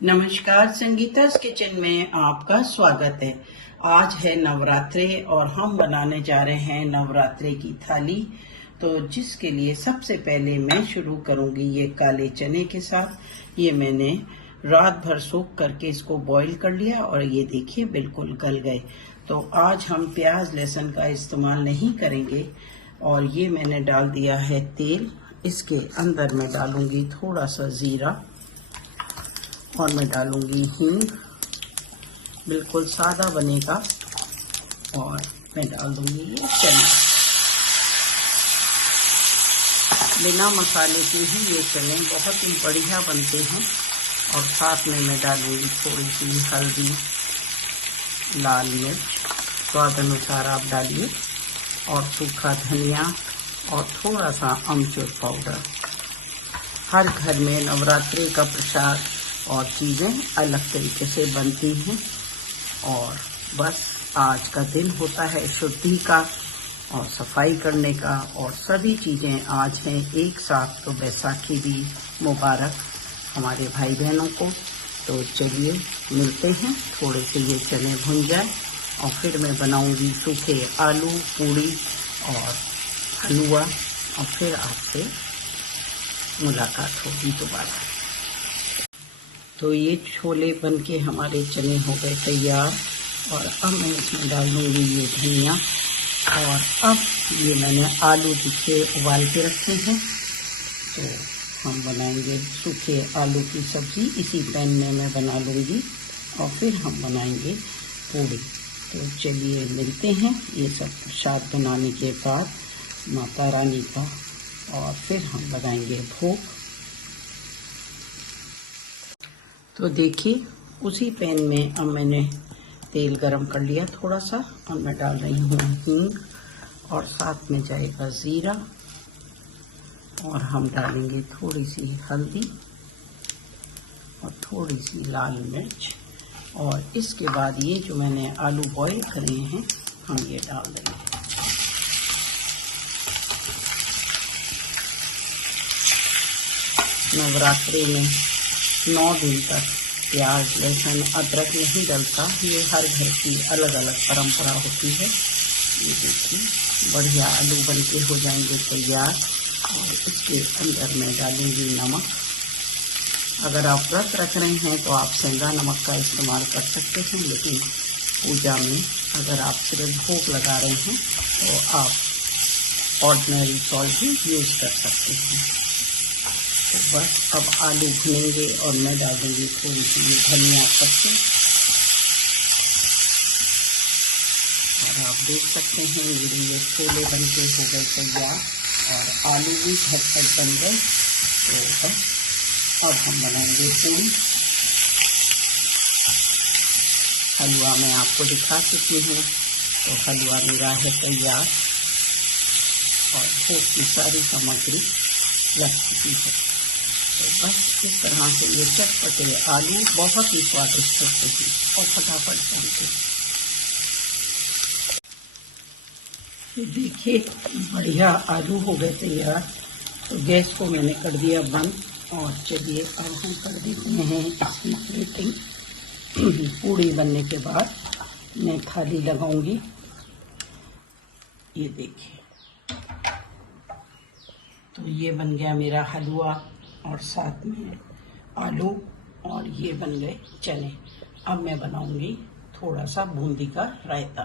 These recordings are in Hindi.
नमस्कार, संगीता's किचन में आपका स्वागत है। आज है नवरात्रे और हम बनाने जा रहे हैं नवरात्रे की थाली। तो जिसके लिए सबसे पहले मैं शुरू करूंगी ये काले चने के साथ। ये मैंने रात भर सोख करके इसको बॉईल कर लिया और ये देखिए बिल्कुल गल गए। तो आज हम प्याज लहसुन का इस्तेमाल नहीं करेंगे। और ये मैंने डाल दिया है तेल। इसके अंदर मैं डालूंगी थोड़ा सा जीरा और मैं डालूंगी हींग, बिल्कुल सादा बनेगा। और मैं डाल दूंगी ये चने, बिना मसाले के ही ये चने बहुत ही बढ़िया बनते हैं। और साथ में मैं डालूंगी थोड़ी सी हल्दी, लाल मिर्च, स्वाद अनुसार आप डालिए, और सूखा धनिया और थोड़ा सा अमचूर पाउडर। हर घर में नवरात्रि का प्रसाद और चीज़ें अलग तरीके से बनती हैं। और बस आज का दिन होता है शुद्धि का और सफाई करने का, और सभी चीज़ें आज हैं एक साथ। तो बैसाखी भी मुबारक हमारे भाई बहनों को। तो चलिए मिलते हैं, थोड़े से ये चने भुन जाए और फिर मैं बनाऊंगी सूखे आलू, पूड़ी और हलवा, और फिर आपसे मुलाकात होगी दोबारा। तो ये छोले बन के हमारे चने हो गए तैयार। और अब मैं इसमें डाल दूँगी ये धनिया। और अब ये मैंने आलू देखिए उबाल के रखे हैं, तो हम बनाएंगे सूखे आलू की सब्ज़ी। इसी पैन में मैं बना लूँगी और फिर हम बनाएंगे पूड़ी। तो चलिए मिलते हैं ये सब प्रसाद बनाने के बाद माता रानी का, और फिर हम बनाएंगे भोग। तो देखिए उसी पैन में अब मैंने तेल गरम कर लिया थोड़ा सा, और मैं डाल रही हूँ हींग, और साथ में जाएगा ज़ीरा, और हम डालेंगे थोड़ी सी हल्दी और थोड़ी सी लाल मिर्च। और इसके बाद ये जो मैंने आलू बॉईल करे हैं हम ये डाल देंगे। नवरात्रि में 9 दिन तक प्याज लहसुन अदरक नहीं डलता। ये हर घर की अलग अलग परंपरा होती है। ये देखिए बढ़िया आलू बन के हो जाएंगे तैयार। और इसके अंदर मैं डालूंगी नमक। अगर आप व्रत रख रहे हैं तो आप सेंधा नमक का इस्तेमाल कर सकते हैं, लेकिन पूजा में अगर आप सिर्फ भोग लगा रहे हैं तो आप ऑर्डिनरी सॉल्ट भी यूज़ कर सकते हैं। तो बस अब आलू भुनेंगे और मैं डाल दूँगी थोड़ी सी धनिया पत्ती। और आप देख सकते हैं मेरे ये छोले बन के हो गए तैयार और आलू भी झटपट बन गए। तो बस अब हम बनाएंगे पूड़ी। हलवा मैं आपको दिखा चुकी हूँ, तो हलवा मेरा है तैयार और भोग की सारी सामग्री लग चुकी है। तो बस इस तरह से ये चटपटे आलू बहुत ही स्वादिष्ट होते हैं और फटाफट बनते हैं। तो देखिए बढ़िया आलू हो गए तैयार। तो गैस को मैंने कर दिया बंद, और चलिए अब हम कर देते हैं इसकी प्लेटिंग। पूड़ी बनने के बाद मैं थाली लगाऊंगी। ये देखिए तो ये बन गया मेरा हलवा, और साथ में आलू, और ये बन गए चने। अब मैं बनाऊंगी थोड़ा सा बूंदी का रायता।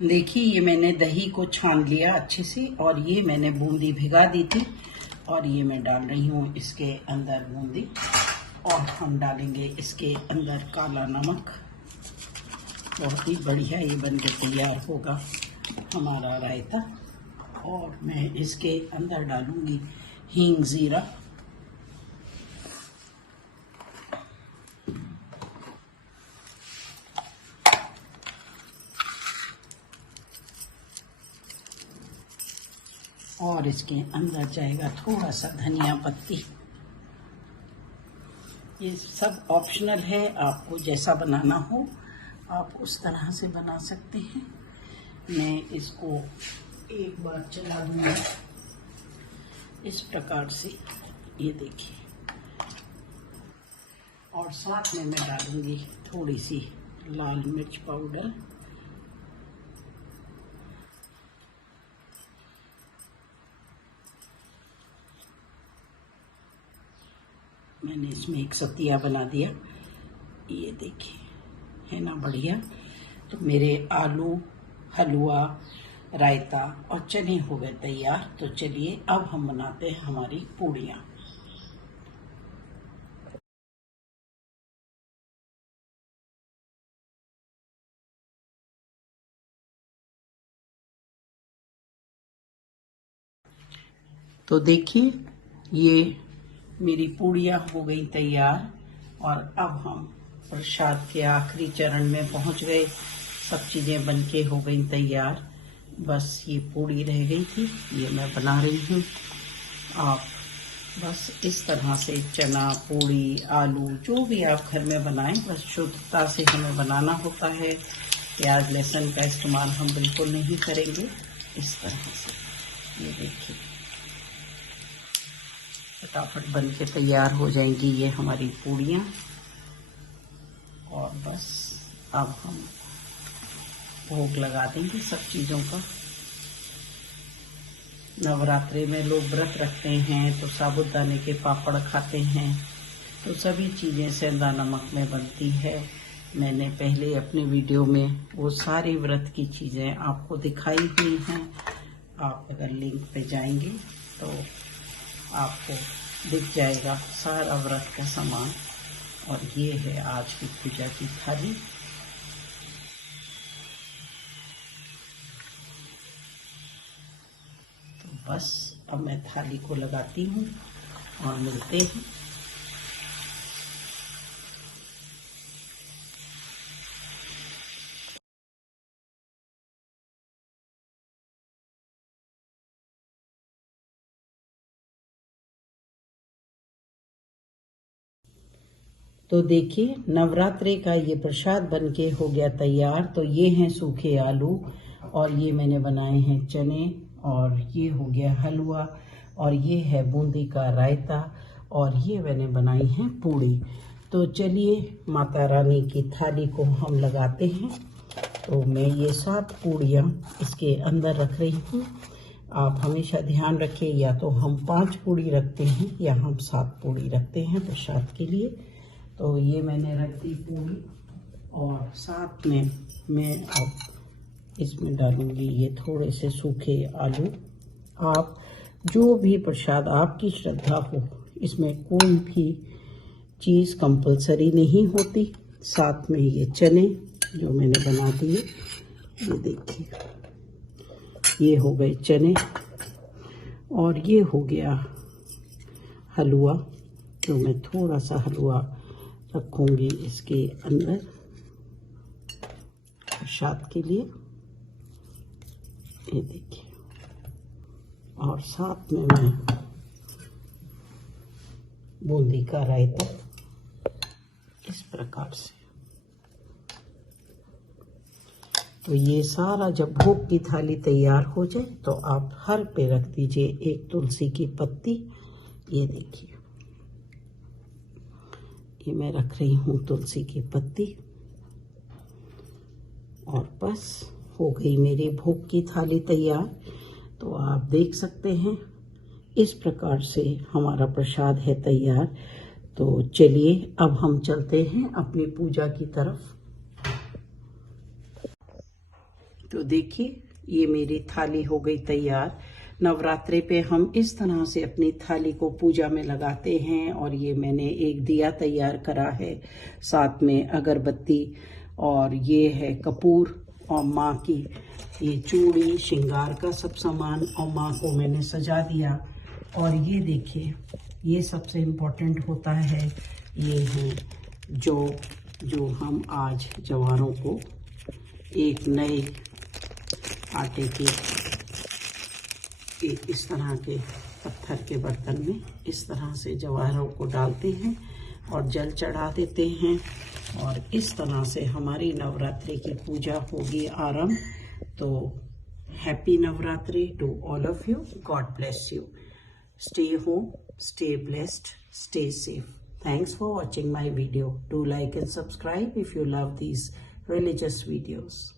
देखिए ये मैंने दही को छान लिया अच्छे से, और ये मैंने बूंदी भिगा दी थी, और ये मैं डाल रही हूँ इसके अंदर बूंदी। और हम डालेंगे इसके अंदर काला नमक। बहुत ही बढ़िया ये बन के तैयार होगा हमारा रायता। और मैं इसके अंदर डालूंगी हींग ज़ीरा, और इसके अंदर जाएगा थोड़ा सा धनिया पत्ती। ये सब ऑप्शनल है, आपको जैसा बनाना हो आप उस तरह से बना सकते हैं। मैं इसको एक बार चला दूंगा इस प्रकार से। ये देखिए और साथ में मैं डालूंगी थोड़ी सी लाल मिर्च पाउडर। मैंने इसमें एक सतिया बना दिया, ये देखिए, है ना बढ़िया। तो मेरे आलू, हलवा, रायता और चने हो गए तैयार। तो चलिए अब हम बनाते हैं हमारी पूड़ियाँ। तो देखिए, ये मेरी पूड़ियाँ हो गई तैयार और अब हम प्रसाद के आखिरी चरण में पहुंच गए। सब चीज़ें बनके हो गई तैयार, बस ये पूड़ी रह गई थी, ये मैं बना रही हूँ। आप बस इस तरह से चना, पूड़ी, आलू जो भी आप घर में बनाएं, बस शुद्धता से हमें बनाना होता है। प्याज लहसुन का इस्तेमाल हम बिल्कुल नहीं करेंगे। इस तरह से ये देखिए फटाफट बन के तैयार हो जाएंगी ये हमारी पूड़ियाँ। और बस अब हम भोग लगा देंगे सब चीज़ों का। नवरात्रि में लोग व्रत रखते हैं तो साबूदाने के पापड़ खाते हैं, तो सभी चीज़ें सेंधा नमक में बनती है। मैंने पहले अपने वीडियो में वो सारी व्रत की चीज़ें आपको दिखाई हुई हैं। आप अगर लिंक पे जाएंगे तो आपको दिख जाएगा सारा व्रत का सामान। और ये है आज की पूजा की थाली। तो बस अब मैं थाली को लगाती हूँ और मिलते हैं। तो देखिए, नवरात्रि का ये प्रसाद बनके हो गया तैयार। तो ये हैं सूखे आलू और ये मैंने बनाए हैं चने, और ये हो गया हलवा, और ये है बूंदी का रायता, और ये मैंने बनाई है पूड़ी। तो चलिए माता रानी की थाली को हम लगाते हैं। तो मैं ये 7 पूड़ियाँ इसके अंदर रख रही हूँ। आप हमेशा ध्यान रखिए, या तो हम 5 पूड़ी रखते हैं या हम 7 पूड़ी रखते हैं प्रसाद के लिए। तो ये मैंने रख दी पूड़ी, और साथ में मैं अब इसमें डालूंगी ये थोड़े से सूखे आलू। आप जो भी प्रसाद आपकी श्रद्धा हो, इसमें कोई भी चीज़ कंपलसरी नहीं होती। साथ में ये चने जो मैंने बना दिए, ये देखिए, ये हो गए चने, और ये हो गया हलवा। तो मैं थोड़ा सा हलवा रखूंगी इसके अंदर प्रसाद के लिए, ये देखिए। और साथ में मैं बूंदी का रायता इस प्रकार से। तो ये सारा जब भोग की थाली तैयार हो जाए तो आप हर पे रख दीजिए एक तुलसी की पत्ती। ये देखिए, ये मैं रख रही हूँ तुलसी की पत्ती। और बस हो गई मेरी भोग की थाली तैयार। तो आप देख सकते हैं इस प्रकार से हमारा प्रसाद है तैयार। तो चलिए अब हम चलते हैं अपनी पूजा की तरफ। तो देखिए, ये मेरी थाली हो गई तैयार। नवरात्रि पे हम इस तरह से अपनी थाली को पूजा में लगाते हैं। और ये मैंने एक दिया तैयार करा है, साथ में अगरबत्ती, और ये है कपूर, और माँ की ये चूड़ी, श्रृंगार का सब सामान, और माँ को मैंने सजा दिया। और ये देखिए, ये सबसे इम्पोर्टेंट होता है, ये है जो हम आज जवारों को एक नए आटे के इस तरह के पत्थर के बर्तन में इस तरह से जवाहरों को डालते हैं और जल चढ़ा देते हैं। और इस तरह से हमारी नवरात्रि की पूजा होगी आरंभ। तो happy Navratri to all of you. God bless you. Stay home, stay blessed, stay safe. Thanks for watching my video. Do like and subscribe if you love these religious videos.